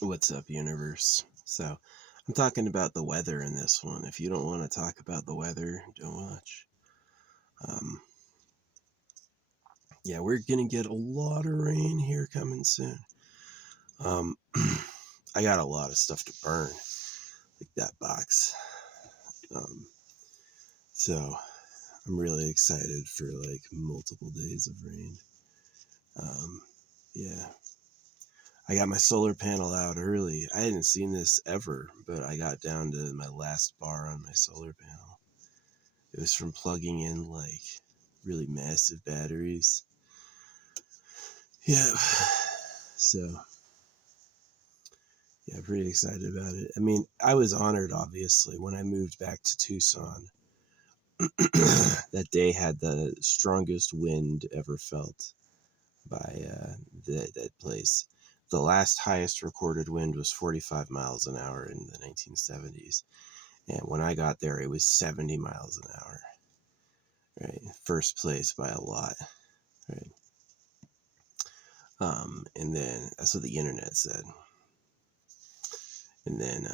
What's up, universe? So, I'm talking about the weather in this one. If you don't want to talk about the weather, don't watch. Um, yeah, we're gonna get a lot of rain here coming soon. Um, I got a lot of stuff to burn, like that box. Um, so I'm really excited for like multiple days of rain. Um, yeah, I got my solar panel out early. I hadn't seen this ever, but I got down to my last bar on my solar panel. It was from plugging in like really massive batteries. Yeah. So, yeah, pretty excited about it. I mean, I was honored, obviously, when I moved back to Tucson. That day had the strongest wind ever felt by that place. The last highest recorded wind was 45 miles an hour in the 1970s. And when I got there, it was 70 miles an hour. Right? First place by a lot. Right? And then that's what the internet said. And then,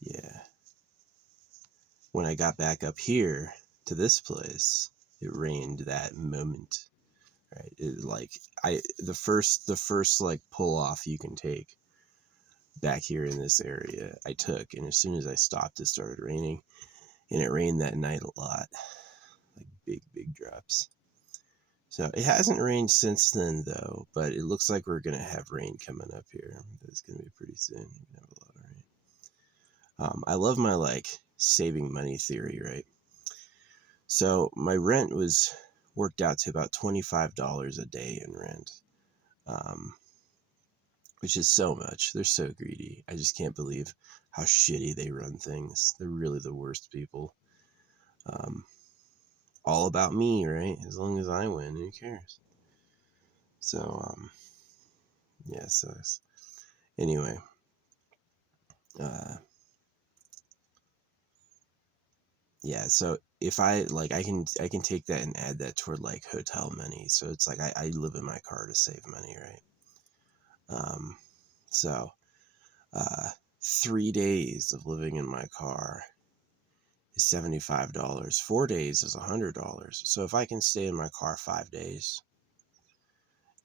yeah, when I got back up here to this place, it rained that moment, right? It like the first like pull off you can take back here in this area, I took, and as soon as I stopped, it started raining, and it rained that night a lot, like big drops. So it hasn't rained since then though, but it looks like we're gonna have rain coming up here. It's gonna be pretty soon. We're gonna have a lot of rain. I love my like saving money theory, right? So my rent was worked out to about $25 a day in rent, um, which is so much. They're so greedy. I just can't believe how shitty they run things. They're really the worst people. Um, all about me, right? As long as I win, who cares? So, yeah, it sucks. Anyway, uh, yeah, so if I like I can take that and add that toward like hotel money. So it's like I live in my car to save money, right? Um so 3 days of living in my car is $75. 4 days is $100. So if I can stay in my car 5 days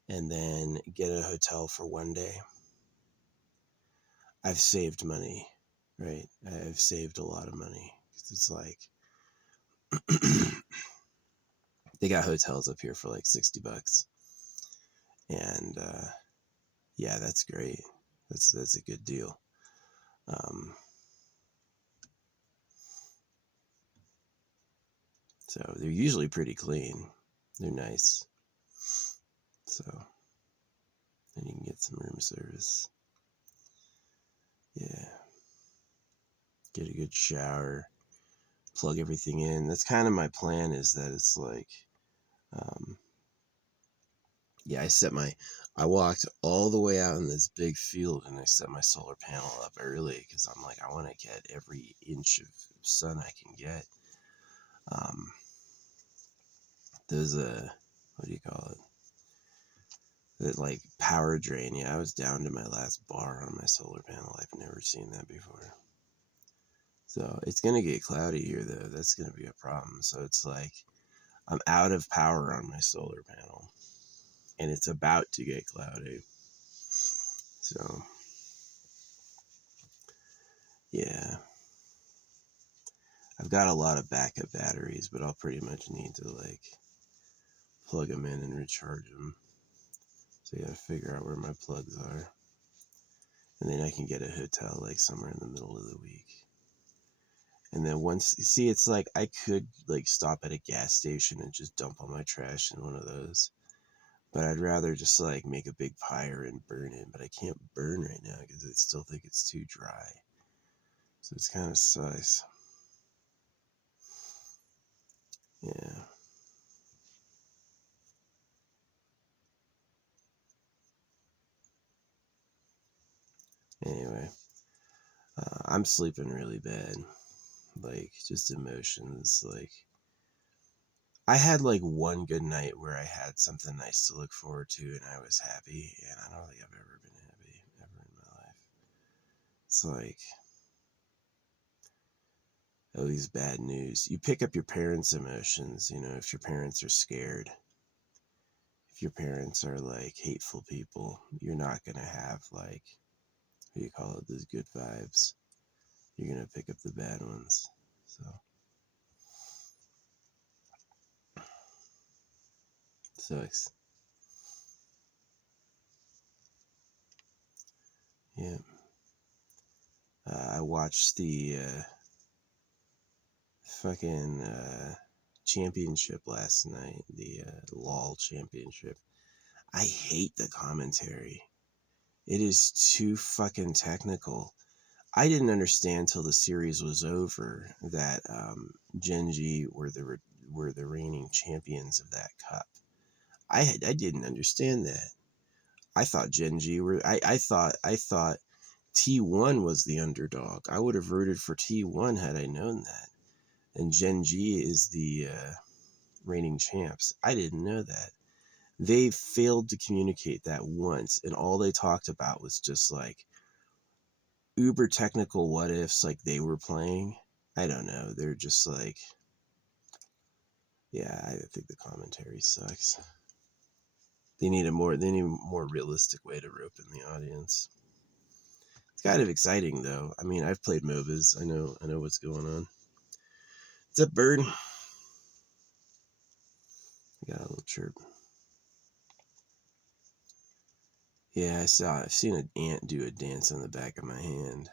and then get a hotel for one day, I've saved money, right? I've saved a lot of money. It's like they got hotels up here for like $60. And yeah, that's great. That's a good deal. Um, so they're usually pretty clean. They're nice. So then you can get some room service. Yeah, get a good shower, plug everything in. That's kind of my plan. Is that it's like, um, yeah, I walked all the way out in this big field and I set my solar panel up early because I'm like, I want to get every inch of sun I can get. There's a, what do you call it? That like power drain. Yeah, I was down to my last bar on my solar panel. I've never seen that before. So it's gonna get cloudy here though. That's gonna be a problem. So it's like I'm out of power on my solar panel, and it's about to get cloudy. So yeah, I've got a lot of backup batteries, but I'll pretty much need to like plug them in and recharge them. So I gotta figure out where my plugs are, and then I can get a hotel like somewhere in the middle of the week. And then once you see, it's like I could like stop at a gas station and just dump all my trash in one of those. But I'd rather just like make a big pyre and burn it. But I can't burn right now because I still think it's too dry. So it's kind of sucks. Yeah. Anyway, I'm sleeping really bad. Like just emotions. Like I had like one good night where I had something nice to look forward to and I was happy, and I don't think I've ever been happy ever in my life. It's like, oh, these bad news. You pick up your parents' emotions, you know, if your parents are scared, if your parents are like hateful people, you're not going to have like, what do you call it, those good vibes. You're going to pick up the bad ones. So, sucks. Yeah. I watched the fucking championship last night, the LOL championship. I hate the commentary. It is too fucking technical. I didn't understand till the series was over that Gen G were the reigning champions of that cup. I didn't understand that. I thought Gen G were I thought T1 was the underdog. I would have rooted for T1 had I known that. And Gen G is the reigning champs. I didn't know that. They failed to communicate that once, and all they talked about was just like uber technical what ifs, like they were playing. I don't know. They're just like, yeah, I think the commentary sucks. They need a more realistic way to rope in the audience. It's kind of exciting though. I mean, I've played MOBAs. I know what's going on. What's up, bird? I got a little chirp. Yeah, I've seen an ant do a dance on the back of my hand.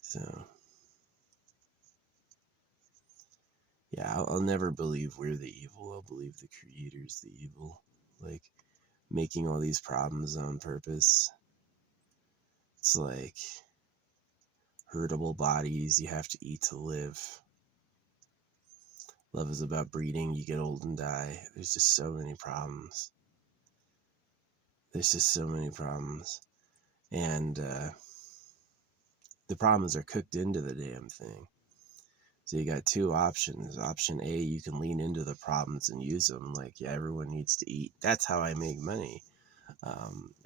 So, yeah, I'll never believe we're the evil. I'll believe the creator's the evil. Like, making all these problems on purpose. It's like hurtable bodies, you have to eat to live. Love is about breeding, you get old and die. There's just so many problems. There's just so many problems. And the problems are cooked into the damn thing. So you got two options. Option A, you can lean into the problems and use them. Like, yeah, everyone needs to eat. That's how I make money.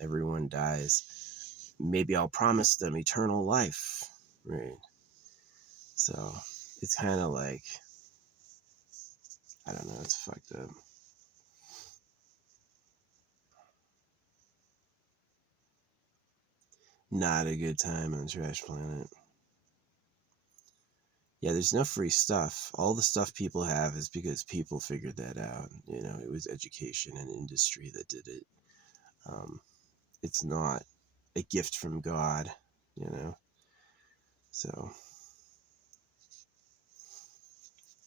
Everyone dies. Maybe I'll promise them eternal life. Right. So it's kind of like, I don't know, it's fucked up. Not a good time on Trash Planet. Yeah, there's no free stuff. All the stuff people have is because people figured that out. You know, it was education and industry that did it. It's not a gift from God, you know? So,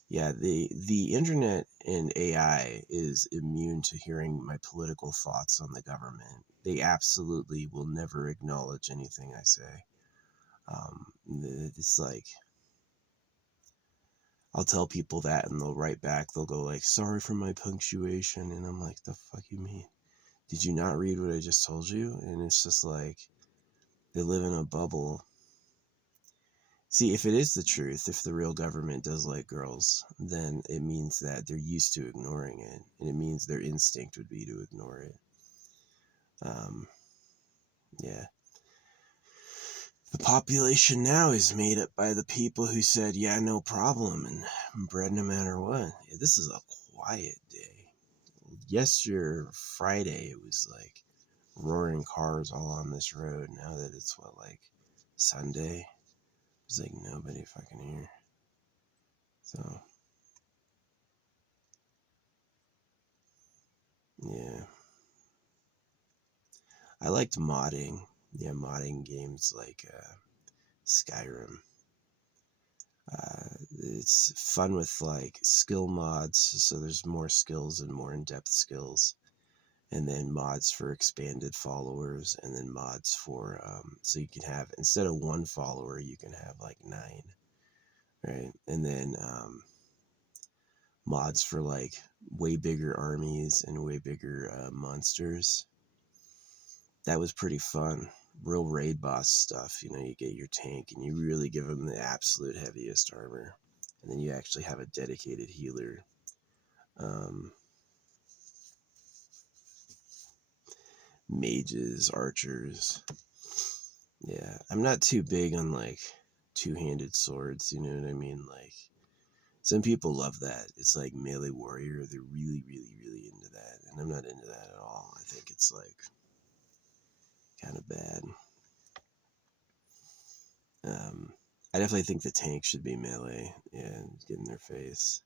yeah, the internet and AI is immune to hearing my political thoughts on the government. They absolutely will never acknowledge anything I say. It's like, I'll tell people that and they'll write back. They'll go like, sorry for my punctuation. And I'm like, the fuck you mean? Did you not read what I just told you? And it's just like, they live in a bubble. See, if it is the truth, if the real government does like girls, then it means that they're used to ignoring it. And it means their instinct would be to ignore it. Yeah. The population now is made up by the people who said, yeah, no problem, and bred no matter what. Yeah, this is a quiet day. Yesterday, Friday, it was like roaring cars all on this road. Now that it's like Sunday, there's like nobody fucking here. So, yeah. I liked modding. Yeah, modding games like Skyrim. It's fun with like skill mods, so there's more skills and more in-depth skills, and then mods for expanded followers, and then mods for so you can have, instead of one follower, you can have like 9, right? And then mods for like way bigger armies and way bigger monsters. That was pretty fun. Real raid boss stuff, you know, you get your tank and you really give them the absolute heaviest armor. and then you actually have a dedicated healer. Mages, archers. Yeah, I'm not too big on like two-handed swords, you know what I mean? Like, some people love that. It's like melee warrior. They're really, really, really into that. And I'm not into that at all. I think it's like kind of bad. I definitely think the tank should be melee and get in their face.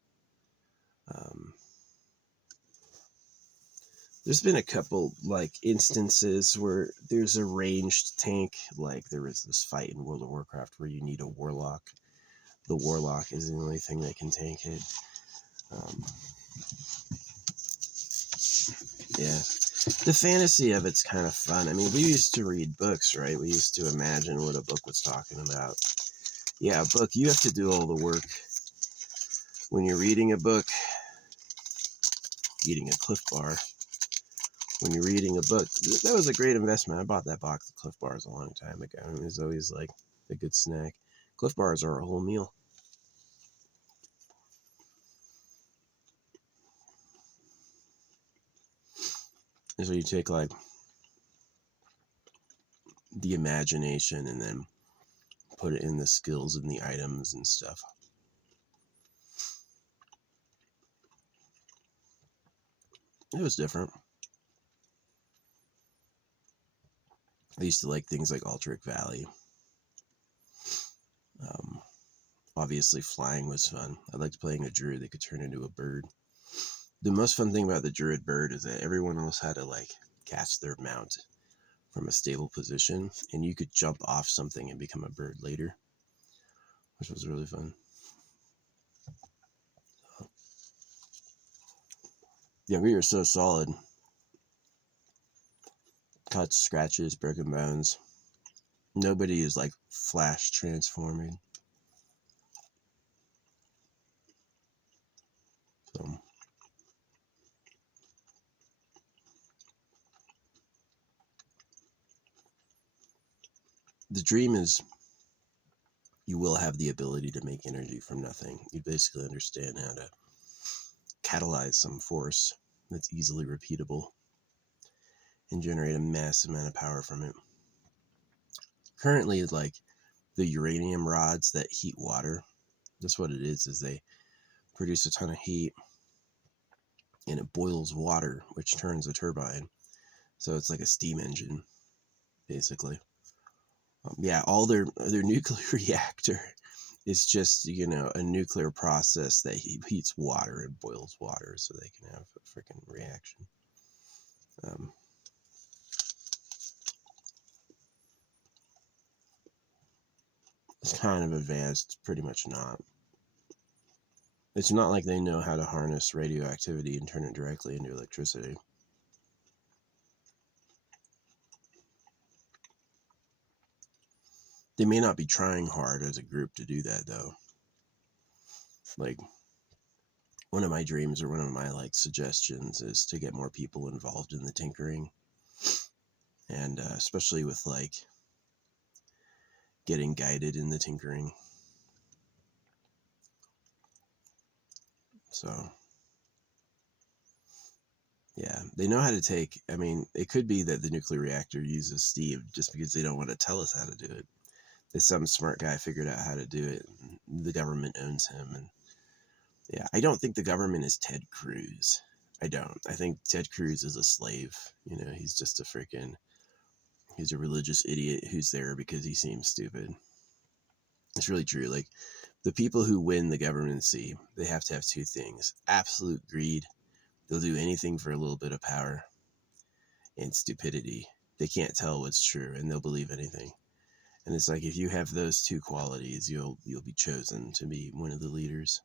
There's been a couple like instances where there's a ranged tank, like there was this fight in World of Warcraft where you need a warlock. The warlock is the only thing that can tank it. Yeah, the fantasy of it's kind of fun. I mean, we used to read books, right? We used to imagine what a book was talking about. Yeah, a book, you have to do all the work. When you're reading a book, eating a Cliff Bar, when you're reading a book, that was a great investment. I bought that box of Cliff Bars a long time ago. It was always like a good snack. Cliff Bars are a whole meal. And so you take like the imagination and then put it in the skills and the items and stuff. It was different. I used to like things like Aldrich Valley. Obviously, flying was fun. I liked playing a druid that could turn into a bird. The most fun thing about the druid bird is that everyone else had to like cast their mount from a stable position, and you could jump off something and become a bird later, which was really fun. Yeah, we were so solid. Cuts, scratches, broken bones. Nobody is like flash transforming. So the dream is you will have the ability to make energy from nothing. You basically understand how to catalyze some force that's easily repeatable and generate a massive amount of power from it. Currently, like the uranium rods that heat water, that's what it is they produce a ton of heat and it boils water, which turns a turbine. So it's like a steam engine, basically. Yeah, all their nuclear reactor is just, you know, a nuclear process that heats water and boils water so they can have a freaking reaction. It's kind of advanced, pretty much not. It's not like they know how to harness radioactivity and turn it directly into electricity. They may not be trying hard as a group to do that, though. Like, one of my dreams or one of my like suggestions is to get more people involved in the tinkering, and especially with like getting guided in the tinkering. So yeah, they know how to take. I mean, it could be that the nuclear reactor uses Steve just because they don't want to tell us how to do it. There's some smart guy figured out how to do it. And the government owns him, and yeah, I don't think the government is Ted Cruz. I don't. I think Ted Cruz is a slave. You know, he's just a freaking. He's a religious idiot who's there because he seems stupid. It's really true. Like, the people who win the governmency, they have to have two things: absolute greed. They'll do anything for a little bit of power, and stupidity. They can't tell what's true, and they'll believe anything. And it's like if you have those two qualities, you'll be chosen to be one of the leaders,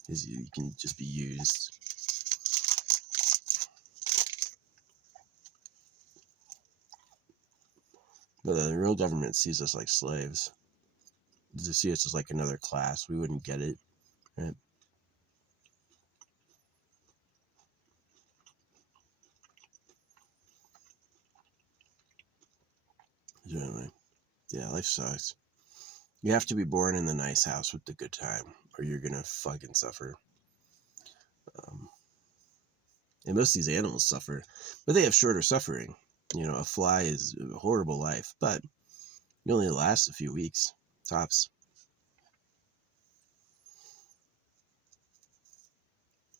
because you can just be used. But the real government sees us like slaves. They see us as like another class. We wouldn't get it, right? So anyway, yeah, life sucks. You have to be born in the nice house with the good time, or you're gonna fucking suffer. And most of these animals suffer, but they have shorter suffering. You know, a fly is a horrible life, but it only lasts a few weeks, tops.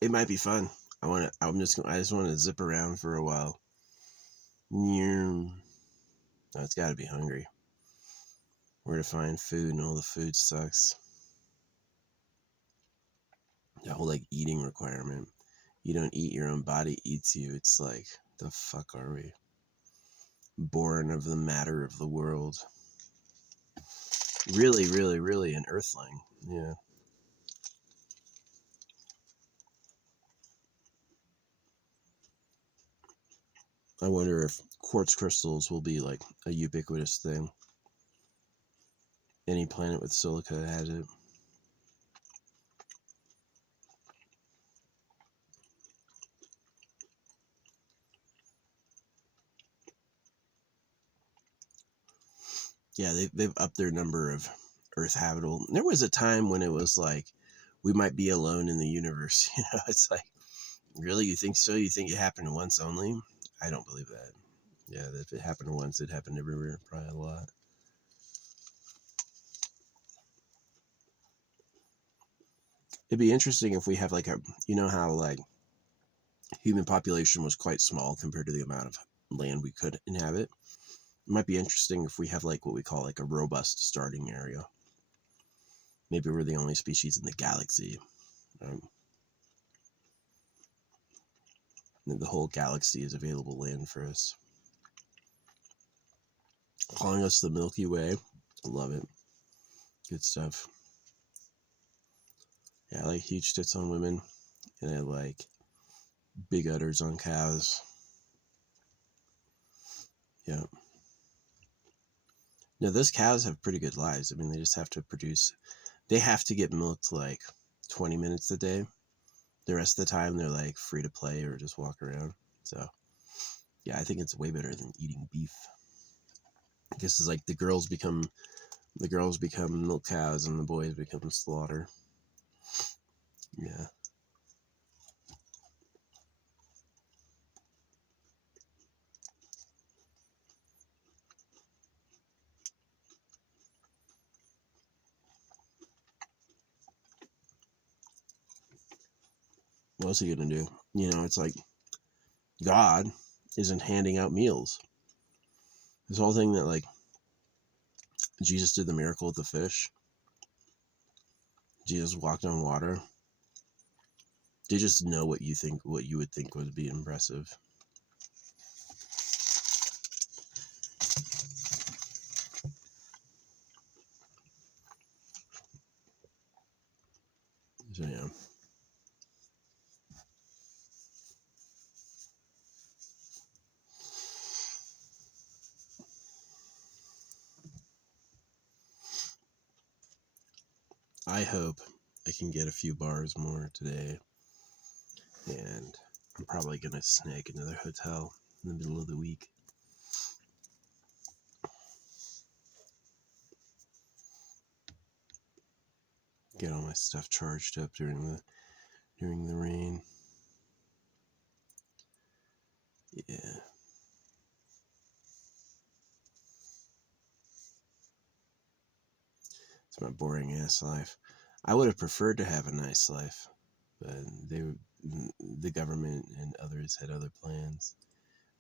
It might be fun. I just want to zip around for a while. No, it's got to be hungry. Where to find food, and all the food sucks. That whole like eating requirement. You don't eat, your own body eats you. It's like, the fuck are we? Born of the matter of the world. Really, really, really an earthling. Yeah. I wonder if quartz crystals will be like a ubiquitous thing. Any planet with silica has it. Yeah, they've upped their number of Earth habitable. There was a time when it was like, we might be alone in the universe. You know, it's like, really, you think so? You think it happened once only? I don't believe that. Yeah, if it happened once, it happened everywhere, probably a lot. It'd be interesting if we have like you know how like human population was quite small compared to the amount of land we could inhabit. It might be interesting if we have like what we call like a robust starting area. Maybe we're the only species in the galaxy. Um, the whole galaxy is available land for us. Calling us the Milky Way. I love it. Good stuff. Yeah, I like huge tits on women, and I like big udders on cows. Yeah. Now, those cows have pretty good lives. I mean, they just have to produce, they have to get milked like 20 minutes a day. The rest of the time, they're like free to play or just walk around. So, yeah, I think it's way better than eating beef. I guess it's like the girls become milk cows and the boys become slaughter. Yeah. What's he gonna do? You know, it's like God isn't handing out meals. This whole thing that like Jesus did the miracle with the fish. Jesus walked on water. They just know what you would think would be impressive. So yeah. I hope I can get a few bars more today, and I'm probably gonna snag another hotel in the middle of the week. Get all my stuff charged up during the rain. Yeah. It's my boring ass life. I would have preferred to have a nice life, but the government and others had other plans.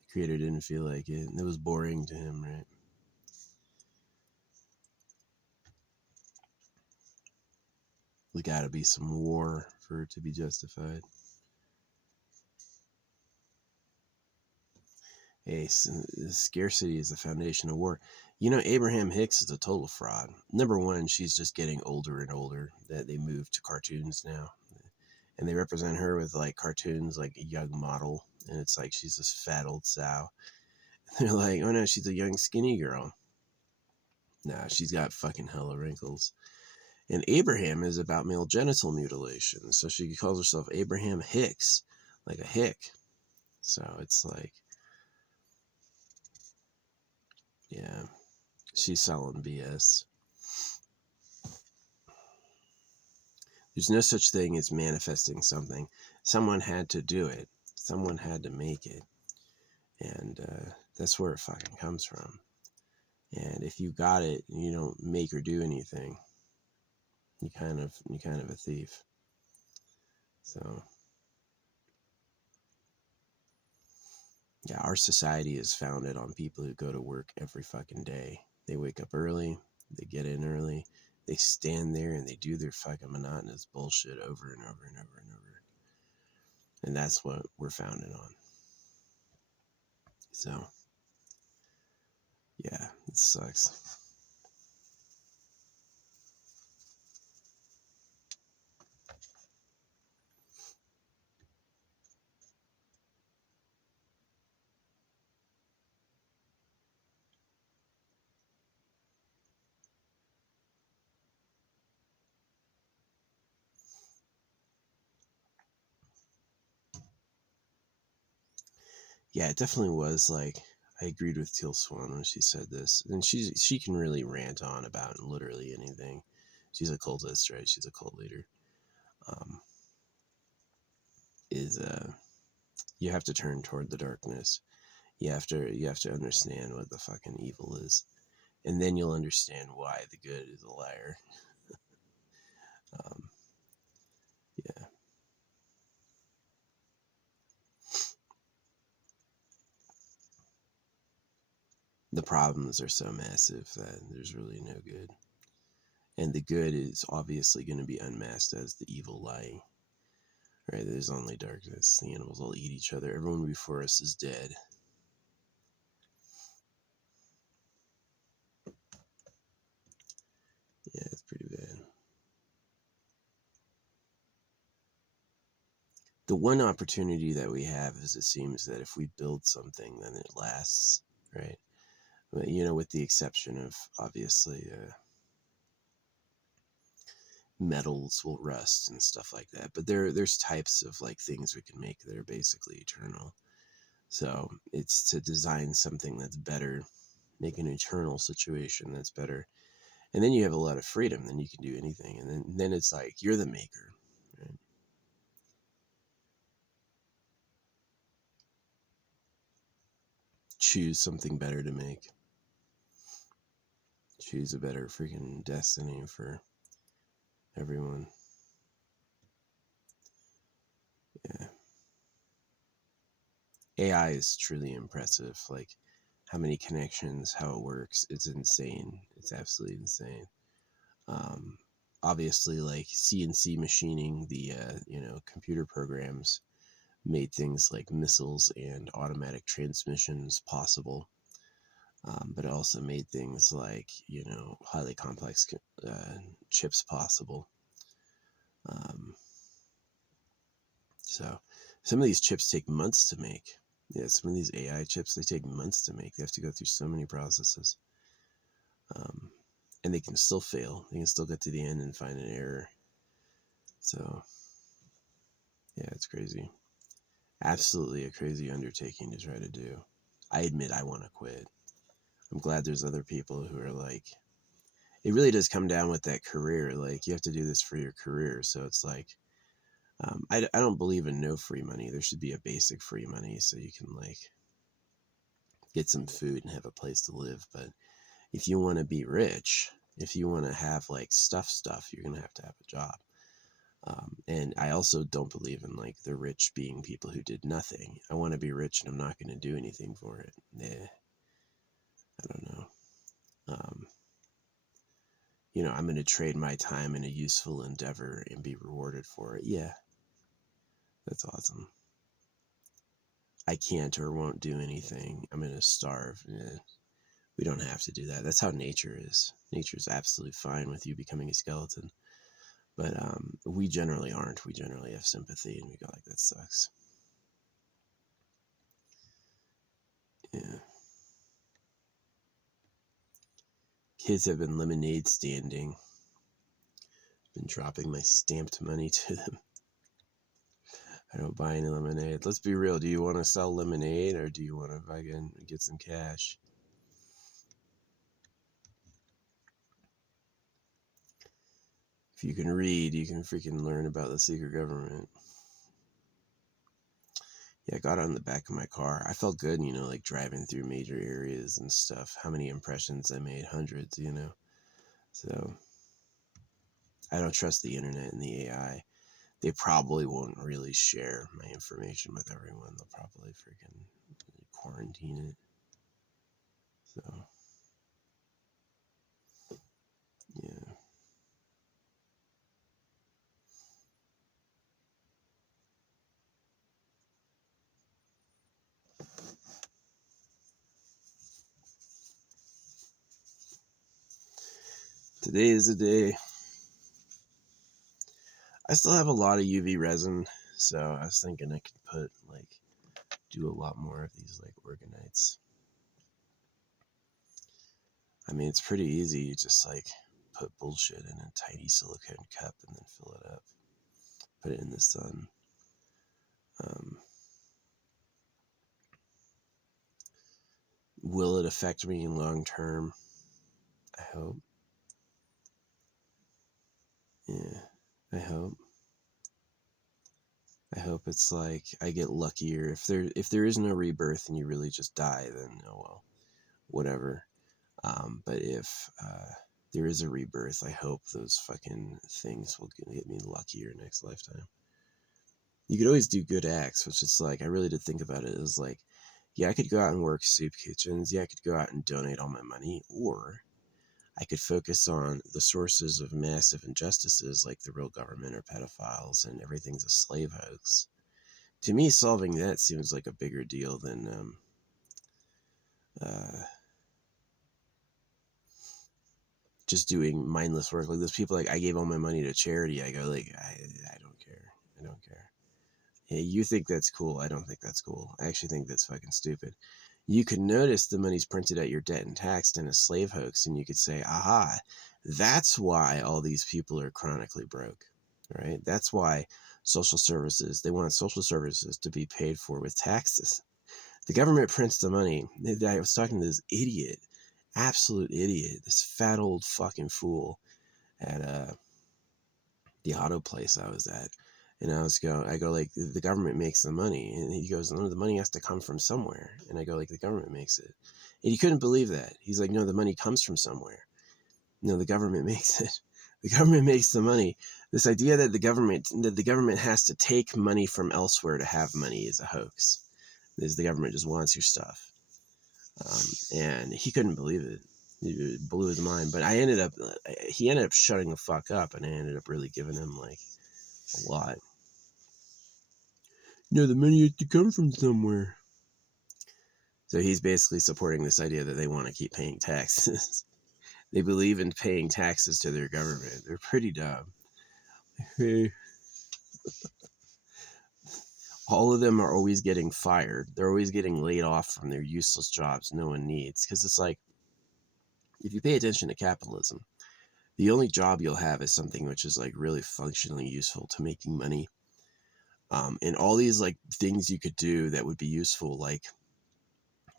The creator didn't feel like it. It was boring to him, right? There's got to be some war for it to be justified. Hey, scarcity is the foundation of war. You know, Abraham Hicks is a total fraud. Number one, she's just getting older and older. That they moved to cartoons now, and they represent her with like cartoons like a young model, and it's like she's this fat old sow. And they're like, oh no, she's a young skinny girl. Nah, she's got fucking hella wrinkles. And Abraham is about male genital mutilation, so she calls herself Abraham Hicks, like a hick. So it's like, yeah, she's selling BS. There's no such thing as manifesting something. Someone had to do it. Someone had to make it. And that's where it fucking comes from. And if you got it and you don't make or do anything, you're kind of a thief. So yeah, our society is founded on people who go to work every fucking day. They wake up early, they get in early, they stand there and they do their fucking monotonous bullshit over and over and over and over. And that's what we're founded on. So yeah, it sucks. Yeah, it definitely was like, I agreed with Teal Swan when she said this, and she can really rant on about literally anything. She's a cultist, right? She's a cult leader. Um, is You have to turn toward the darkness. You have to understand what the fucking evil is, and then you'll understand why the good is a liar. Um, yeah, the problems are so massive that there's really no good, and the good is obviously going to be unmasked as the evil lying. Right? There's only darkness. The animals all eat each other. Everyone before us is dead. Yeah, it's pretty bad. The one opportunity that we have is, it seems that if we build something, then it lasts, right? But, with the exception of, obviously, metals will rust and stuff like that. But there's types of like things we can make that are basically eternal. So it's to design something that's better, make an eternal situation that's better, and then you have a lot of freedom. Then you can do anything, and then it's like you're the maker, right? Choose something better to make. Choose a better freaking destiny for everyone. Yeah. AI is truly impressive. Like how many connections, how it works. It's insane. It's absolutely insane. Um, Obviously, like CNC machining, the computer programs made things like missiles and automatic transmissions possible. But it also made things like highly complex chips possible. Um, so some of these chips take months to make. Yeah, some of these AI chips, they take months to make. They have to go through so many processes. Um, and they can still fail. They can still get to the end and find an error. So yeah, it's crazy. Absolutely a crazy undertaking to try to do. I admit I want to quit. I'm glad there's other people who are like, it really does come down with that career. Like you have to do this for your career. So it's like, I don't believe in no free money. There should be a basic free money so you can like get some food and have a place to live. But if you want to be rich, if you want to have like stuff, you're going to have a job. And I also don't believe in like the rich being people who did nothing. I want to be rich and I'm not going to do anything for it. I don't know. Um, I'm going to trade my time in a useful endeavor and be rewarded for it. Yeah, that's awesome. I can't or won't do anything. I'm going to starve. We don't have to do that. That's how nature is. Nature is absolutely fine with you becoming a skeleton. But we generally aren't. We generally have sympathy and we go like, that sucks. Yeah. Kids have been lemonade standing. Been dropping my stamped money to them. I don't buy any lemonade. Let's be real. Do you want to sell lemonade or do you want to fucking get some cash? If you can read, you can freaking learn about the secret government. Yeah, I got on the back of my car. I felt good, you know, like driving through major areas and stuff. How many impressions I made? Hundreds, you know. So I don't trust the internet and the AI. They probably won't really share my information with everyone. They'll probably freaking quarantine it. So, yeah. Today is the day. I still have a lot of UV resin, so I was thinking I could put, like, do a lot more of these, like, organites. I mean, it's pretty easy. You just, like, put bullshit in a tiny silicone cup and then fill it up. Put it in the sun. Will it affect me in long term? I hope. Yeah, I hope. I hope it's like I get luckier. If there is no rebirth and you really just die, then oh well, whatever. But if there is a rebirth, I hope those fucking things will get me luckier next lifetime. You could always do good acts, which is like I really did think about it. It was like, yeah, I could go out and work soup kitchens. Yeah, I could go out and donate all my money, or I could focus on the sources of massive injustices like the real government or pedophiles and everything's a slave hoax. To me, solving that seems like a bigger deal than just doing mindless work. Like those people, like I gave all my money to charity. I go like, I don't care. I don't care. Hey, you think that's cool? I don't think that's cool. I actually think that's fucking stupid. You could notice the money's printed at your debt and taxed in a slave hoax, and you could say, aha, that's why all these people are chronically broke, right? That's why social services, they want social services to be paid for with taxes. The government prints the money. I was talking to this idiot, absolute idiot, this fat old fucking fool at the auto place I was at. And I go like, the government makes the money. And he goes, no, the money has to come from somewhere. And I go like, the government makes it. And he couldn't believe that. He's like, no, the money comes from somewhere. No, the government makes it. The government makes the money. This idea that the government has to take money from elsewhere to have money is a hoax. Is the government just wants your stuff. And he couldn't believe it. It blew his mind. But he ended up shutting the fuck up, and I ended up really giving him like a lot. No, the money has to come from somewhere. So he's basically supporting this idea that they want to keep paying taxes. They believe in paying taxes to their government. They're pretty dumb. All of them are always getting fired. They're always getting laid off from their useless jobs no one needs. Because it's like, if you pay attention to capitalism, the only job you'll have is something which is like really functionally useful to making money. And all these like things you could do that would be useful, like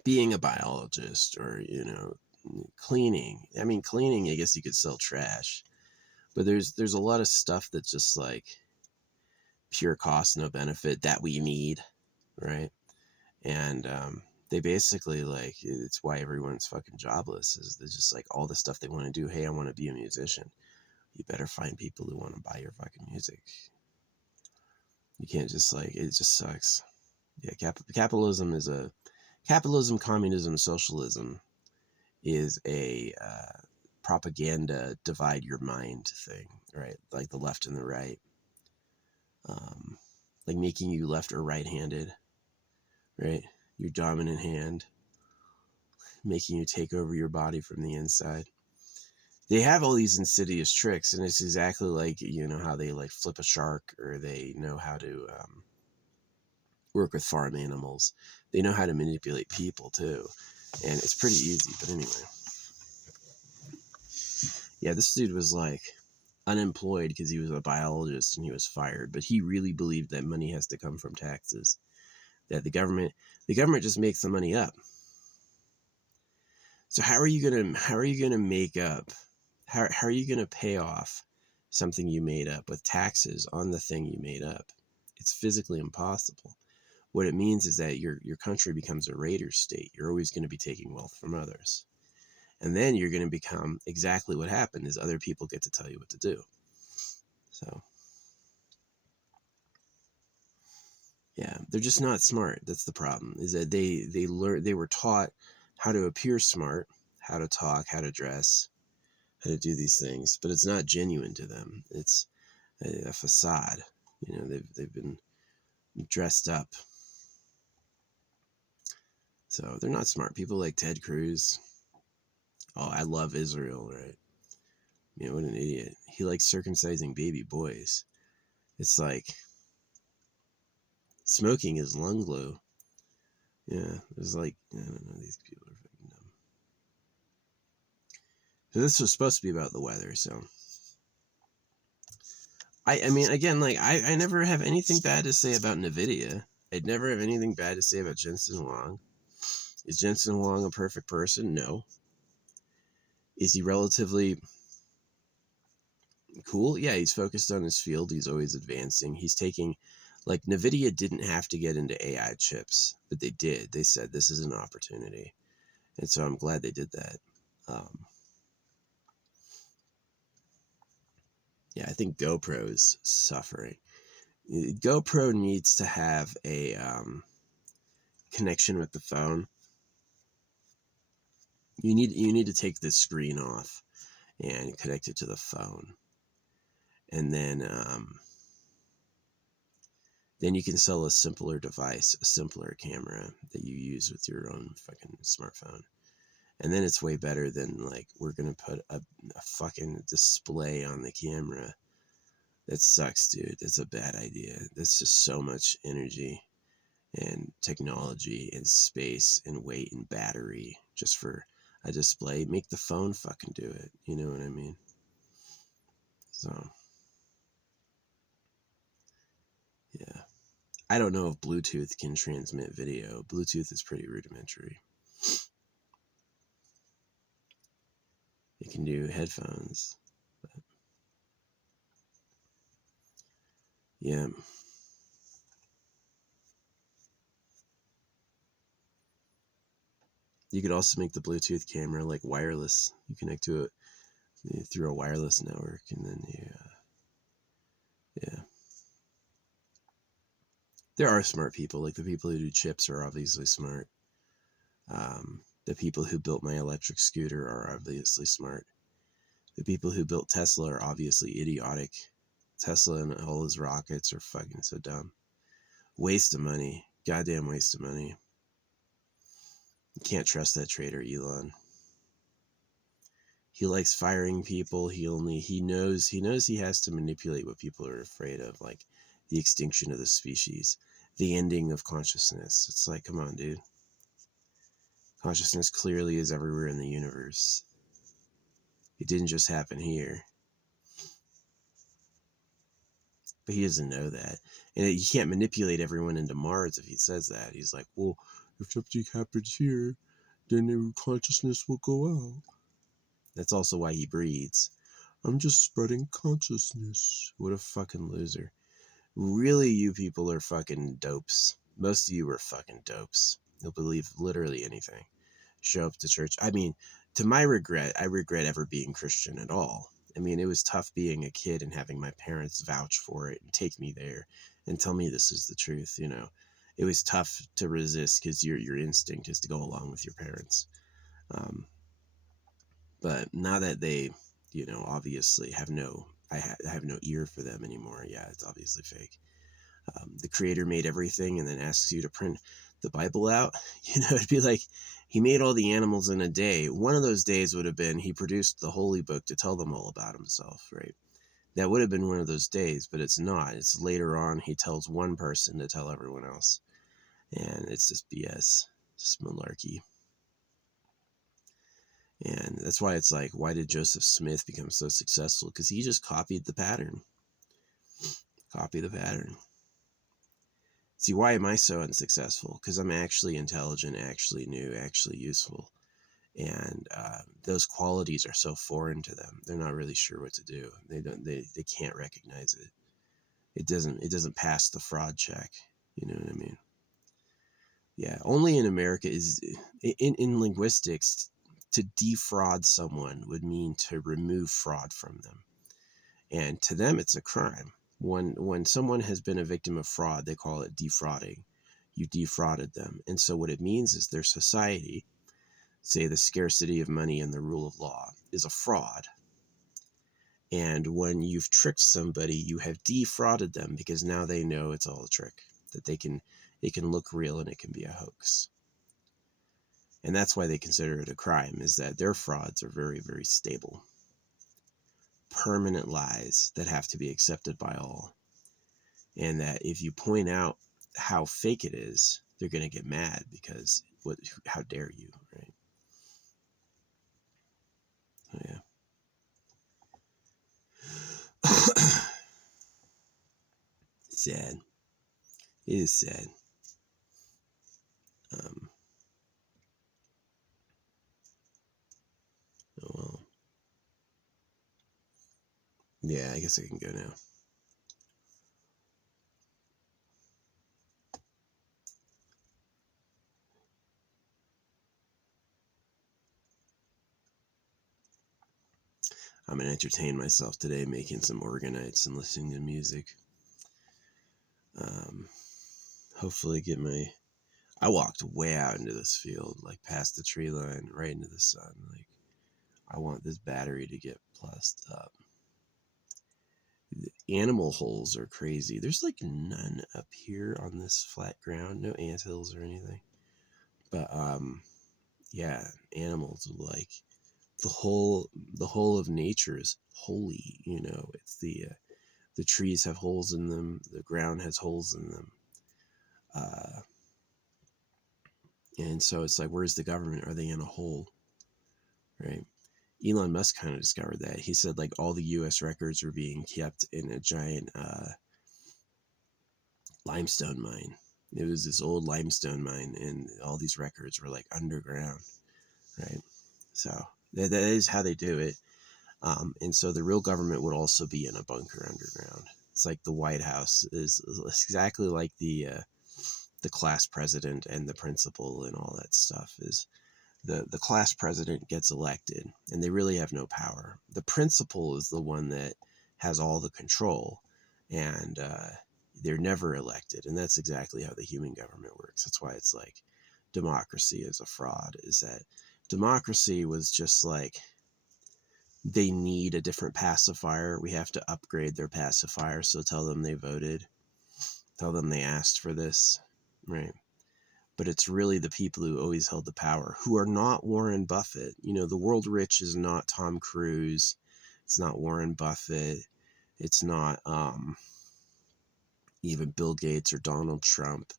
being a biologist or, you know, cleaning. I mean, cleaning, I guess you could sell trash, but there's a lot of stuff that's just like pure cost, no benefit that we need, right? And they basically like, it's why everyone's fucking jobless, is they're just like all the stuff they want to do. Hey, I want to be a musician. You better find people who want to buy your fucking music. You can't just like, it just sucks. Yeah, capitalism, communism, socialism is a propaganda divide your mind thing, right? Like the left and the right, like making you left or right-handed, right? Your dominant hand, making you take over your body from the inside. They have all these insidious tricks, and it's exactly like, you know, how they like flip a shark, or they know how to work with farm animals. They know how to manipulate people too, and it's pretty easy. But anyway, yeah, this dude was like unemployed because he was a biologist and he was fired, but he really believed that money has to come from taxes, that the government just makes the money up. So how are you gonna make up, how are you gonna pay off something you made up, with taxes on the thing you made up. It's physically impossible. What it means is that your country becomes a raider state. You're always going to be taking wealth from others. And then you're going to become exactly what happened is other people get to tell you what to do. So, yeah, they're just not smart. That's the problem, is that they were taught how to appear smart, how to talk, how to dress, how to do these things, but it's not genuine to them. It's a facade. You know, they've been dressed up. So they're not smart. People like Ted Cruz. Oh, I love Israel, right? You know, what an idiot. He likes circumcising baby boys. It's like smoking is lung glue. Yeah, it's like, I don't know, these people are fucking dumb. So this was supposed to be about the weather, so. I mean, again, like, I never have anything bad to say about NVIDIA. I'd never have anything bad to say about Jensen Huang. Is Jensen Huang a perfect person? No. Is he relatively cool? Yeah, he's focused on his field. He's always advancing. He's taking, like, NVIDIA didn't have to get into AI chips, but they did. They said this is an opportunity. And so I'm glad they did that. Yeah, I think GoPro's suffering. GoPro needs to have a connection with the phone. You need to take the screen off and connect it to the phone, and then you can sell a simpler device, a simpler camera that you use with your own fucking smartphone. And then it's way better than, like, we're gonna put a fucking display on the camera. That sucks, dude. That's a bad idea. That's just so much energy and technology and space and weight and battery just for a display. Make the phone fucking do it. You know what I mean? So, yeah. I don't know if Bluetooth can transmit video. Bluetooth is pretty rudimentary. It can do headphones. But yeah. You could also make the Bluetooth camera like wireless. You connect to it through a wireless network, and then yeah. There are smart people. Like, the people who do chips are obviously smart. The people who built my electric scooter are obviously smart. The people who built Tesla are obviously idiotic. Tesla and all his rockets are fucking so dumb. Waste of money. Goddamn waste of money. You can't trust that traitor Elon. He likes firing people. He knows he has to manipulate what people are afraid of, like the extinction of the species, the ending of consciousness. It's like, come on, dude. Consciousness clearly is everywhere in the universe. It didn't just happen here. But he doesn't know that. And you can't manipulate everyone into Mars if he says that. He's like, well, if something happens here, then their consciousness will go out. That's also why he breathes. I'm just spreading consciousness. What a fucking loser. Really, you people are fucking dopes. Most of you are fucking dopes. You'll believe literally anything. Show up to church. I mean, to my regret, I regret ever being Christian at all. I mean, it was tough being a kid and having my parents vouch for it and take me there and tell me this is the truth, you know. It was tough to resist because your instinct is to go along with your parents. But now that they, you know, obviously have I have no ear for them anymore. Yeah, it's obviously fake. The creator made everything and then asks you to print the Bible out. You know, it'd be like he made all the animals in a day. One of those days would have been he produced the holy book to tell them all about himself, right? That would have been one of those days, but it's not. It's later on he tells one person to tell everyone else. And it's just BS. It's just malarkey. And that's why it's like, why did Joseph Smith become so successful? Because he just copied the pattern. Copy the pattern. See, why am I so unsuccessful? Because I'm actually intelligent, actually new, actually useful. and those qualities are so foreign to them. They're not really sure what to do. They can't recognize it. It doesn't pass the fraud check. You know what I mean? Yeah, only in America is in linguistics, to defraud someone would mean to remove fraud from them. And to them it's a crime. When someone has been a victim of fraud, they call it defrauding. You defrauded them. And so what it means is their society, say the scarcity of money and the rule of law, is a fraud. And when you've tricked somebody, you have defrauded them, because now they know it's all a trick, that it can look real and it can be a hoax. And that's why they consider it a crime, is that their frauds are very, very stable. Permanent lies that have to be accepted by all. And that if you point out how fake it is, they're going to get mad, because how dare you, right? Oh, yeah. Sad. It is sad. Oh well. Yeah, I guess I can go now. I'm going to entertain myself today making some organites and listening to music. Hopefully get I walked way out into this field, like past the tree line, right into the sun. Like, I want this battery to get plussed up. The animal holes are crazy. There's like none up here on this flat ground, no anthills or anything. But yeah, animals, like the whole of nature is holy. You know, it's the trees have holes in them, the ground has holes in them. And so it's like, where's the government? Are they in a hole? Right? Elon Musk kind of discovered that. He said like all the US records were being kept in a giant limestone mine. It was this old limestone mine, and all these records were like underground, right? So that is how they do it. And so the real government would also be in a bunker underground. It's like the White House is exactly like the class president and the principal and all that stuff. Is the class president gets elected and they really have no power. The principal is the one that has all the control, and they're never elected. And that's exactly how the human government works. That's why it's like democracy is a fraud, is that democracy was just like, they need a different pacifier. We have to upgrade their pacifier. So tell them they voted, tell them they asked for this, right? But it's really the people who always held the power, who are not Warren Buffett. You know, the world rich is not Tom Cruise. It's not Warren Buffett. It's not even Bill Gates or Donald Trump.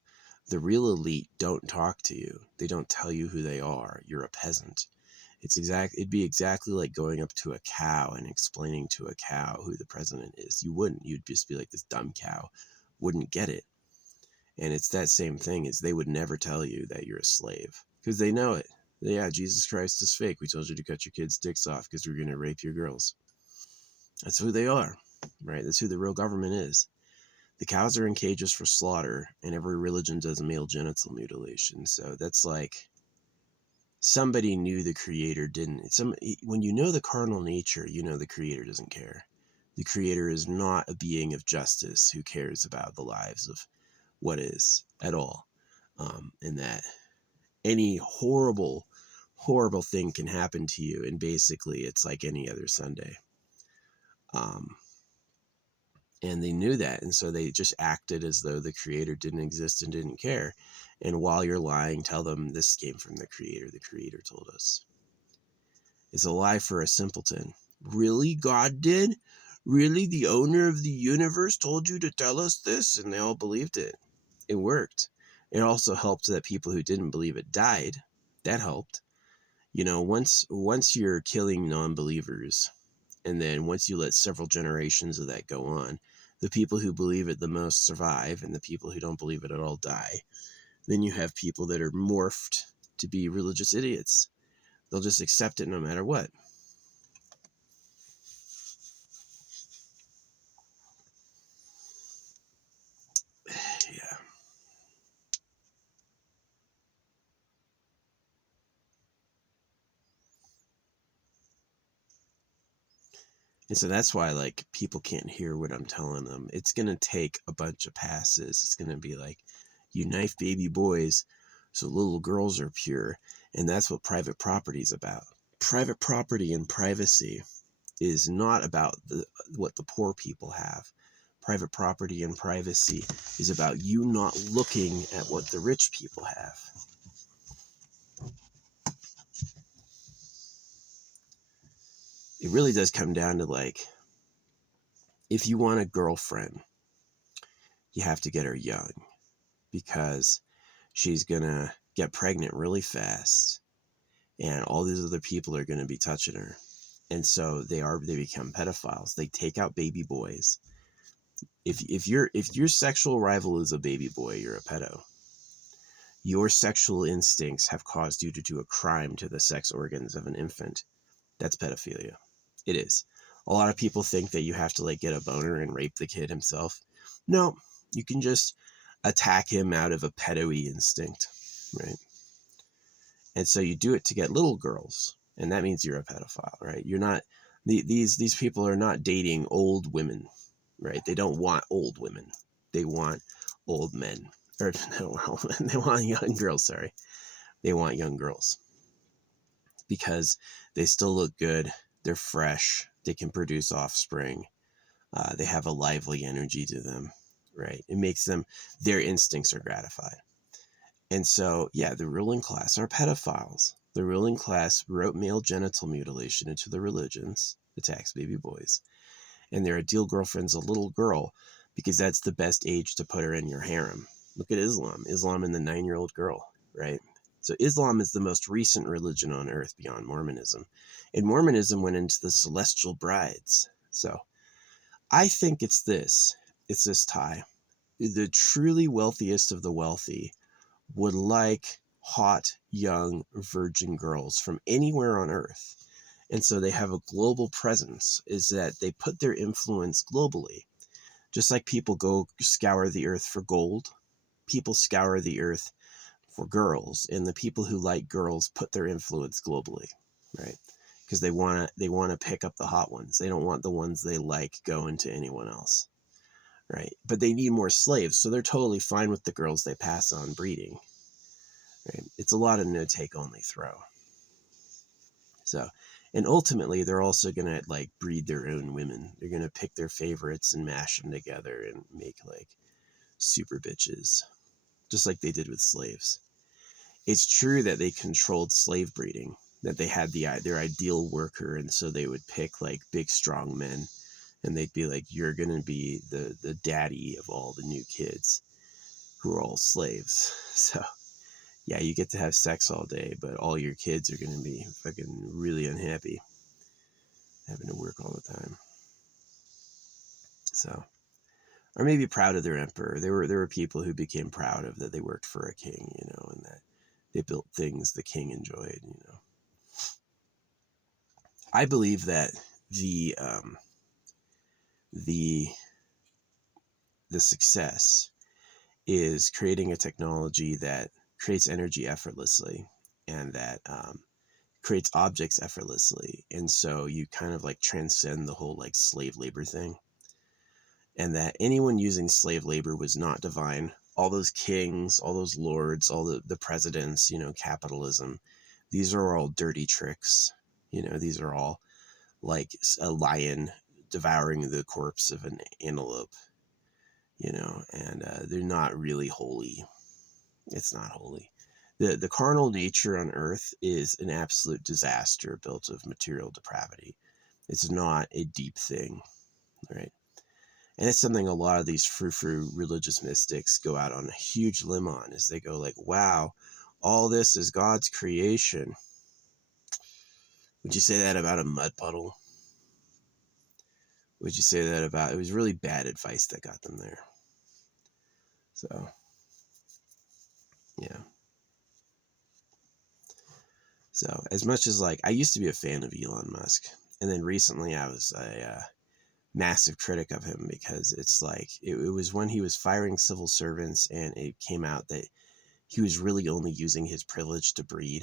The real elite don't talk to you. They don't tell you who they are. You're a peasant. It'd be exactly like going up to a cow and explaining to a cow who the president is. You wouldn't. You'd just be like, this dumb cow wouldn't get it. And it's that same thing, is they would never tell you that you're a slave, because they know it. Yeah, Jesus Christ is fake. We told you to cut your kids' dicks off because we're going to rape your girls. That's who they are, right? That's who the real government is. The cows are in cages for slaughter, and every religion does male genital mutilation. So that's like, somebody knew the creator didn't. When you know the carnal nature, you know the creator doesn't care. The creator is not a being of justice who cares about the lives of what is at all. And that any horrible thing can happen to you, and basically it's like any other Sunday. And they knew that, and so they just acted as though the creator didn't exist and didn't care. And while you're lying, tell them this came from the creator. The creator told us. It's a lie for a simpleton. Really? God did? Really? The owner of the universe told you to tell us this? And they all believed it. It worked. It also helped that people who didn't believe it died. That helped. You know, once you're killing non-believers, and then once you let several generations of that go on, the people who believe it the most survive, and the people who don't believe it at all die. Then you have people that are morphed to be religious idiots. They'll just accept it no matter what. Yeah. And so that's why, like, people can't hear what I'm telling them. It's going to take a bunch of passes. It's going to be like, you knife baby boys so little girls are pure. And that's what private property is about. Private property and privacy is not about what the poor people have. Private property and privacy is about you not looking at what the rich people have. It really does come down to, like, if you want a girlfriend, you have to get her young, because she's gonna get pregnant really fast and all these other people are gonna be touching her. And so they become pedophiles. They take out baby boys. If your sexual rival is a baby boy, you're a pedo. Your sexual instincts have caused you to do a crime to the sex organs of an infant. That's pedophilia. It is. A lot of people think that you have to, like, get a boner and rape the kid himself. No, you can just attack him out of a pedo-y instinct, right? And so you do it to get little girls, and that means you're a pedophile, right? You're not, these people are not dating old women, right? They don't want old women. They want old men. Or no, they want young girls, sorry. They want young girls because they still look good. They're fresh. They can produce offspring. They have a lively energy to them, right? It makes them, their instincts are gratified. And so, yeah, the ruling class are pedophiles. The ruling class wrote male genital mutilation into the religions, attacks baby boys. And their ideal girlfriend's a little girl because that's the best age to put her in your harem. Look at Islam. Islam and the 9-year-old girl, right? So Islam is the most recent religion on earth beyond Mormonism. And Mormonism went into the celestial brides. So I think it's this, Ty. The truly wealthiest of the wealthy would like hot, young, virgin girls from anywhere on earth. And so they have a global presence, is that they put their influence globally. Just like people go scour the earth for gold, people scour the earth for girls, and the people who like girls put their influence globally, right? Because they want to pick up the hot ones. They don't want the ones they like going to anyone else, right? But they need more slaves, so they're totally fine with the girls they pass on breeding, right? It's a lot of no take only throw. So, and ultimately they're also going to, like, breed their own women. They're going to pick their favorites and mash them together and make, like, super bitches, just like they did with slaves. It's true that they controlled slave breeding, that they had their ideal worker, and so they would pick, like, big strong men, and they'd be like, you're going to be the daddy of all the new kids who are all slaves. So yeah, you get to have sex all day, but all your kids are going to be fucking really unhappy having to work all the time. So, or maybe proud of their emperor. There were people who became proud of that they worked for a king, you know, and that they built things the king enjoyed, you know. I believe that the success is creating a technology that creates energy effortlessly, and that creates objects effortlessly. And so you kind of, like, transcend the whole, like, slave labor thing, and that anyone using slave labor was not divine. All those kings, all those lords, all the presidents, you know, capitalism, these are all dirty tricks. You know, these are all like a lion devouring the corpse of an antelope, you know, and they're not really holy. It's not holy. The carnal nature on earth is an absolute disaster built of material depravity. It's not a deep thing, right? And it's something a lot of these frou-frou religious mystics go out on a huge limb on, is they go like, wow, all this is God's creation. Would you say that about a mud puddle? Would you say that about, it was really bad advice that got them there. So, yeah. So as much as like I used to be a fan of Elon Musk, and then recently I was a massive critic of him because it's like it was when he was firing civil servants and it came out that he was really only using his privilege to breed.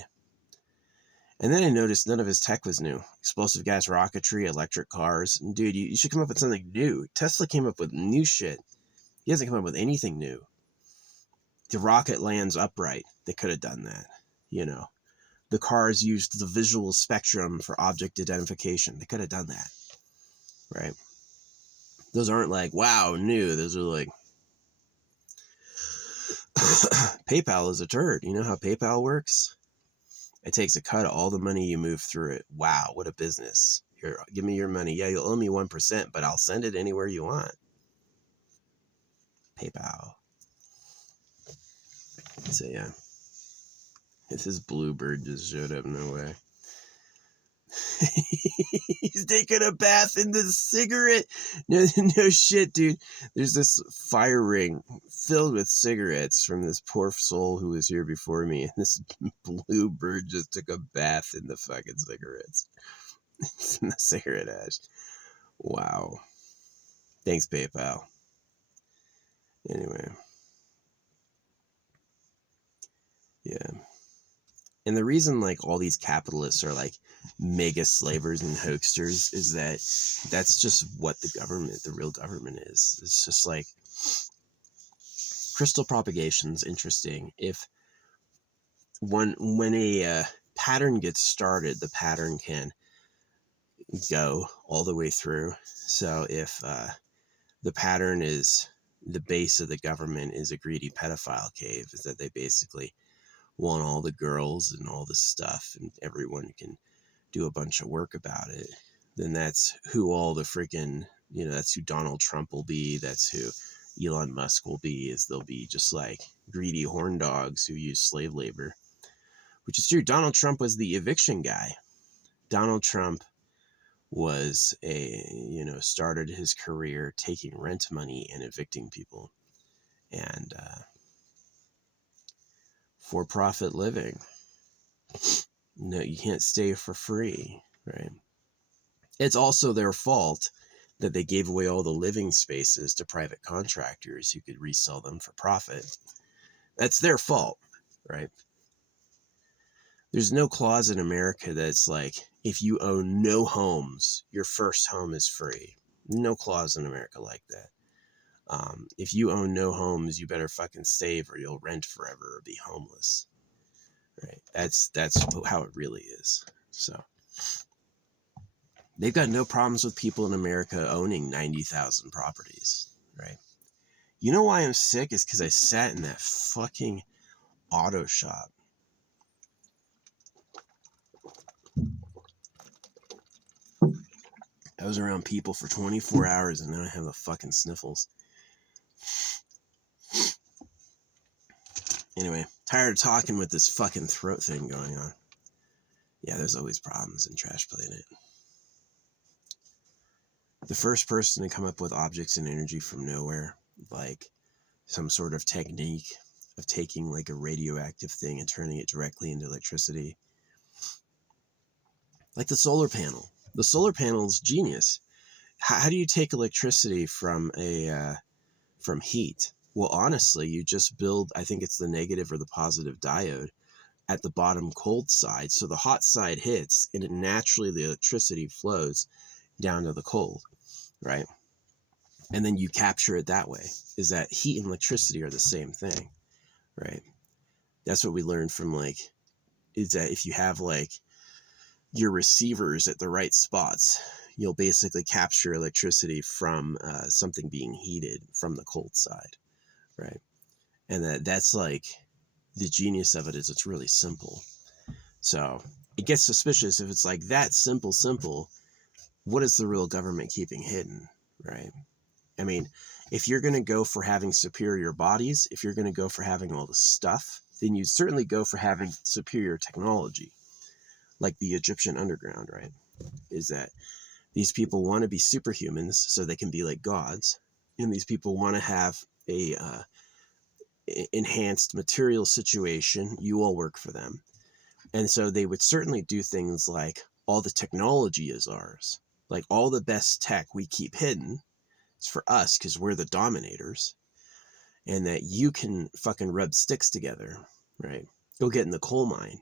And then I noticed none of his tech was new. Explosive gas rocketry, electric cars. Dude, you should come up with something new. Tesla came up with new shit. He hasn't come up with anything new. The rocket lands upright. They could have done that. You know, the cars used the visual spectrum for object identification. They could have done that. Right? Those aren't like, wow, new. Those are like, PayPal is a turd. You know how PayPal works? It takes a cut of all the money you move through it. Wow, what a business. Here, give me your money. Yeah, you'll owe me 1%, but I'll send it anywhere you want. PayPal. So yeah. If this bluebird just showed up, no way. He's taking a bath in the cigarette. No shit, dude. There's this fire ring filled with cigarettes from this poor soul who was here before me, and this bluebird just took a bath in the fucking cigarettes. In the cigarette ash. Wow. Thanks, PayPal. Anyway. Yeah. And the reason like all these capitalists are like mega slavers and hoaxsters is that that's just what the government, the real government is. It's just like crystal propagation's interesting. If when a pattern gets started, the pattern can go all the way through. So if the pattern is the base of the government is a greedy pedophile cave, is that they basically want all the girls and all the stuff and everyone can do a bunch of work about it, then that's who all the freaking, you know, that's who Donald Trump will be. That's who Elon Musk will be, is they'll be just like greedy horn dogs who use slave labor, which is true. Donald Trump was the eviction guy. Donald Trump was started his career taking rent money and evicting people and for-profit living. No, you can't stay for free, right? It's also their fault that they gave away all the living spaces to private contractors who could resell them for profit. That's their fault, right? There's no clause in America that's like, if you own no homes, your first home is free. No clause in America like that. If you own no homes, you better fucking save or you'll rent forever or be homeless. Right? That's how it really is. So they've got no problems with people in America owning 90,000 properties, right? You know why I'm sick is because I sat in that fucking auto shop. I was around people for 24 hours and now I have the fucking sniffles. Anyway, tired of talking with this fucking throat thing going on. Yeah, there's always problems in Trash Planet. The first person to come up with objects and energy from nowhere, like some sort of technique of taking like a radioactive thing and turning it directly into electricity. Like the solar panel. The solar panel's genius. How do you take electricity from from heat? Well, honestly, you just build, I think it's the negative or the positive diode at the bottom cold side. So the hot side hits and it naturally, the electricity flows down to the cold, right? And then you capture it that way. Is that heat and electricity are the same thing, right? That's what we learned from like, is that if you have like your receivers at the right spots, you'll basically capture electricity from something being heated from the cold side, right? And that's like the genius of it is it's really simple. So it gets suspicious if it's like that simple. What is the real government keeping hidden, right? I mean, if you're going to go for having superior bodies, if you're going to go for having all the stuff, then you certainly go for having superior technology, like the Egyptian underground, right? Is that these people want to be superhumans so they can be like gods, and these people want to have a enhanced material situation. You all work for them. And so they would certainly do things like, all the technology is ours. Like, all the best tech we keep hidden is for us because we're the dominators. And that you can fucking rub sticks together, right? Go get in the coal mine.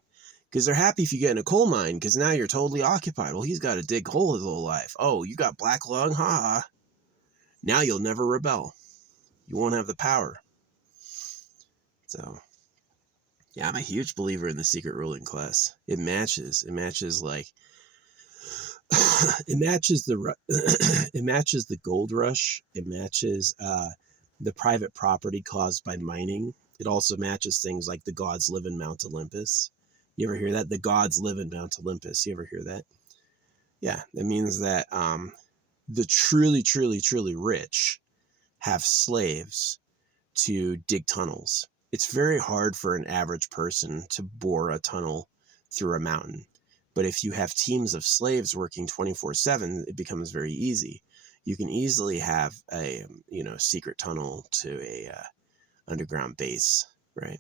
Because they're happy if you get in a coal mine, because now you're totally occupied. Well, he's got to dig coal his whole life. Oh, you got black lung? Ha. Now you'll never rebel. You won't have the power. So, yeah, I'm a huge believer in the secret ruling class. It matches like, it matches the gold rush. It matches the private property caused by mining. It also matches things like the gods live in Mount Olympus. You ever hear that? The gods live in Mount Olympus. You ever hear that? Yeah, that means that the truly, truly, truly rich have slaves to dig tunnels. It's very hard for an average person to bore a tunnel through a mountain. But if you have teams of slaves working 24/7, it becomes very easy. You can easily have a secret tunnel to a underground base, right?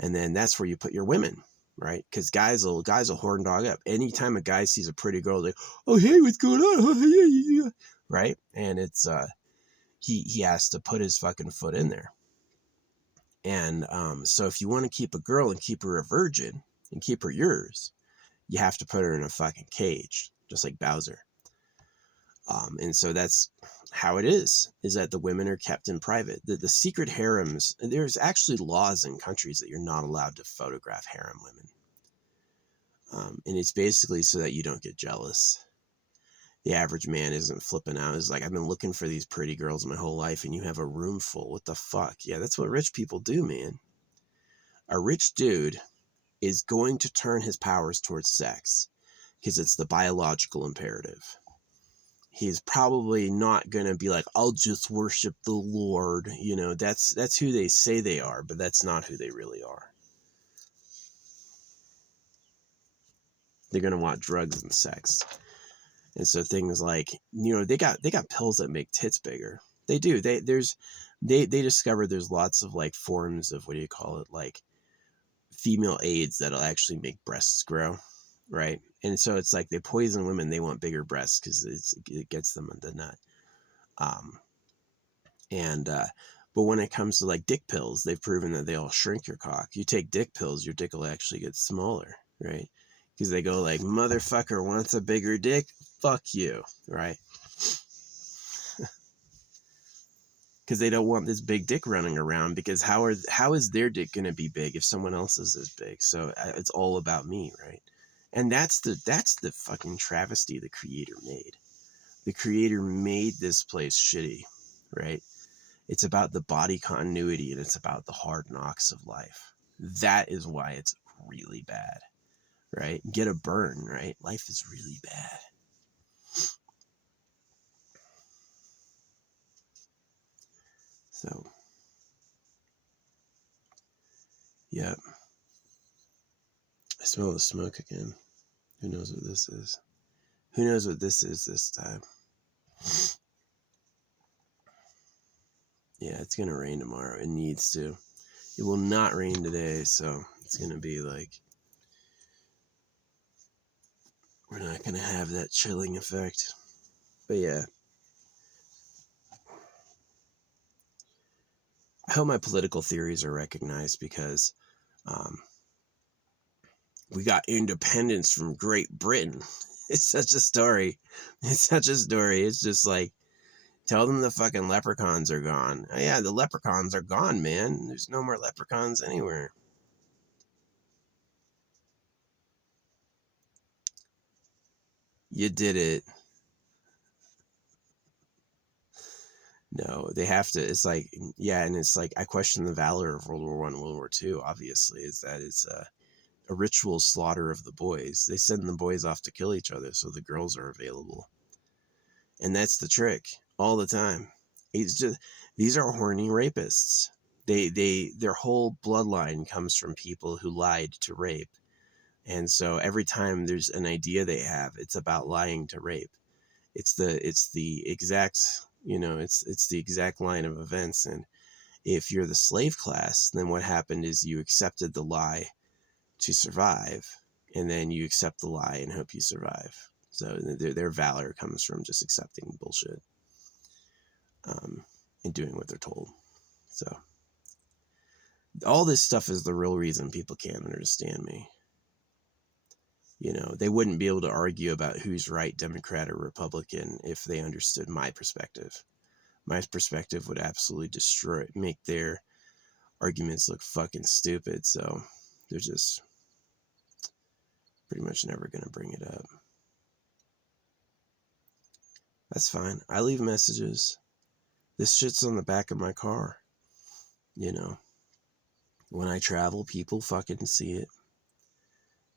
And then that's where you put your women, right? Because guys will horn dog up. Anytime a guy sees a pretty girl, they're like, oh, hey, what's going on? Right? And it's he has to put his fucking foot in there. And so if you want to keep a girl and keep her a virgin and keep her yours, you have to put her in a fucking cage, just like Bowser. And so that's how it is that the women are kept in private. The secret harems, there's actually laws in countries that you're not allowed to photograph harem women. And it's basically so that you don't get jealous. The average man isn't flipping out. It's like, I've been looking for these pretty girls my whole life, and you have a room full. What the fuck? Yeah, that's what rich people do, man. A rich dude is going to turn his powers towards sex because it's the biological imperative. He's probably not going to be like, I'll just worship the Lord. That's who they say they are, but that's not who they really are. They're going to want drugs and sex. And so things like, they got pills that make tits bigger. They do. They discovered there's lots of like forms of, what do you call it? Like female aids that'll actually make breasts grow. Right. And so it's like they poison women. They want bigger breasts because it gets them in the nut. But when it comes to like dick pills, they've proven that they'll shrink your cock. You take dick pills, your dick will actually get smaller. Right. Because they go like, motherfucker wants a bigger dick. Fuck you. Right. Because they don't want this big dick running around, because how is their dick going to be big if someone else's is big? So it's all about me. Right. And that's the fucking travesty the creator made. The creator made this place shitty, right? It's about the body continuity, and it's about the hard knocks of life. That is why it's really bad, right? Get a burn, right? Life is really bad. So, yeah. I smell the smoke again. Who knows what this is? Who knows what this is this time? Yeah, it's going to rain tomorrow. It needs to. It will not rain today, so it's going to be like, we're not going to have that chilling effect. But yeah. I hope my political theories are recognized, because we got independence from Great Britain. It's such a story. It's just like, tell them the fucking leprechauns are gone. Oh yeah, the leprechauns are gone, man. There's no more leprechauns anywhere. You did it. No, they have to. It's like, yeah, and it's like, I question the valor of World War I and World War II, obviously, is that it's a ritual slaughter of the boys. They send the boys off to kill each other so the girls are available. And that's the trick all the time. It's just, these are horny rapists. Their whole bloodline comes from people who lied to rape. And so every time there's an idea they have, it's about lying to rape. It's the exact, it's the exact line of events. And if you're the slave class, then what happened is you accepted the lie to survive. and then you accept the lie and hope you survive. So their valor comes from just accepting bullshit, and doing what they're told. So all this stuff is the real reason people can't understand me. You know, they wouldn't be able to argue about who's right, Democrat or Republican, if they understood my perspective. My perspective would absolutely make their arguments look fucking stupid. So they're just pretty much never going to bring it up. That's fine. I leave messages. This shit's on the back of my car. You know, when I travel, people fucking see it.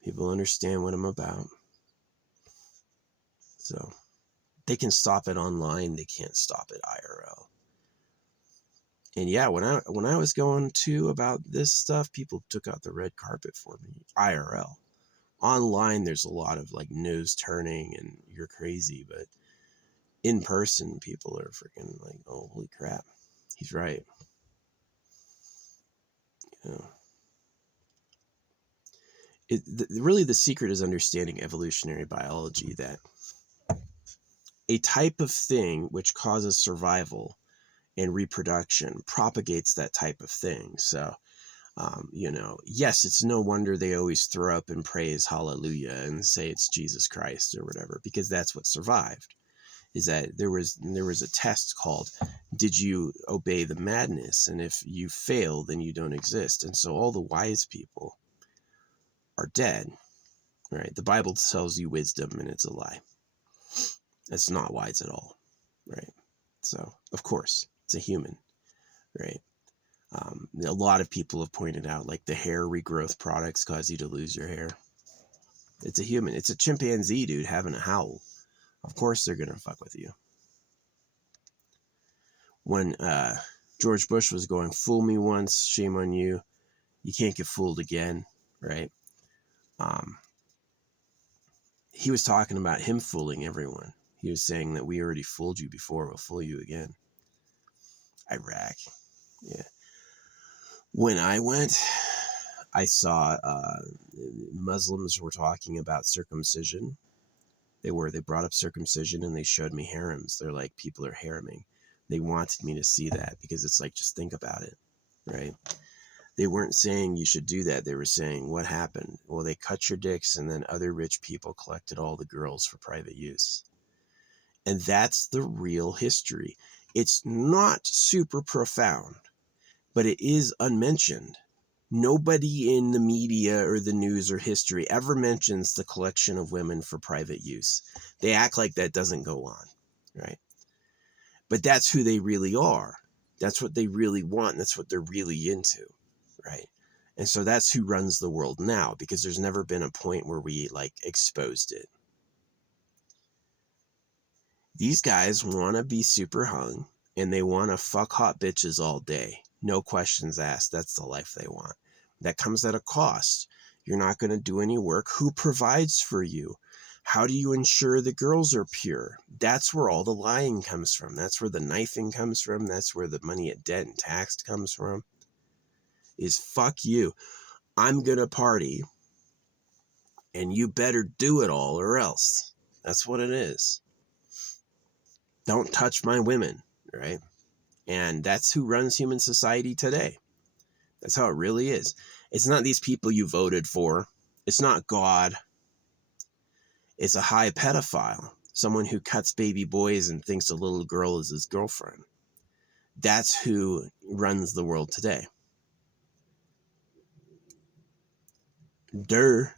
People understand what I'm about. So they can stop it online. They can't stop it IRL. And yeah, when I was going to about this stuff, people took out the red carpet for me IRL. Online, there's a lot of like nose turning and you're crazy, but in person, people are freaking like, oh, holy crap, he's right. You know, really the secret is understanding evolutionary biology, that a type of thing which causes survival and reproduction propagates that type of thing. So, you know, yes, it's no wonder they always throw up and praise hallelujah and say it's Jesus Christ or whatever, because that's what survived. Is that there was a test called, did you obey the madness? And if you fail, then you don't exist. And so all the wise people are dead, right? The Bible tells you wisdom and it's a lie. It's not wise at all, right? So, of course, it's a human, right? A lot of people have pointed out, like, the hair regrowth products cause you to lose your hair. It's a human. It's a chimpanzee, dude, having a howl. Of course they're going to fuck with you. When George Bush was going, fool me once, shame on you. You can't get fooled again, right? He was talking about him fooling everyone. He was saying that we already fooled you before, we'll fool you again. Iraq, yeah. When I went, I saw Muslims were talking about circumcision. They brought up circumcision and they showed me harems. They're like, people are hareming. They wanted me to see that because it's like, just think about it, right? They weren't saying you should do that. They were saying, what happened? Well, they cut your dicks and then other rich people collected all the girls for private use. And that's the real history. It's not super profound, but it is unmentioned. Nobody in the media or the news or history ever mentions the collection of women for private use. They act like that doesn't go on, right? But that's who they really are. That's what they really want. That's what they're really into, right? And so that's who runs the world now, because there's never been a point where we like exposed it. These guys want to be super hung and they want to fuck hot bitches all day. No questions asked. That's the life they want. That comes at a cost. You're not going to do any work. Who provides for you? How do you ensure the girls are pure? That's where all the lying comes from. That's where the knifing comes from. That's where the money at debt and taxed comes from. Is fuck you. I'm going to party and you better do it all or else. That's what it is. Don't touch my women, right? And that's who runs human society today. That's how it really is. It's not these people you voted for. It's not God. It's a high pedophile. Someone who cuts baby boys and thinks a little girl is his girlfriend. That's who runs the world today. Durr.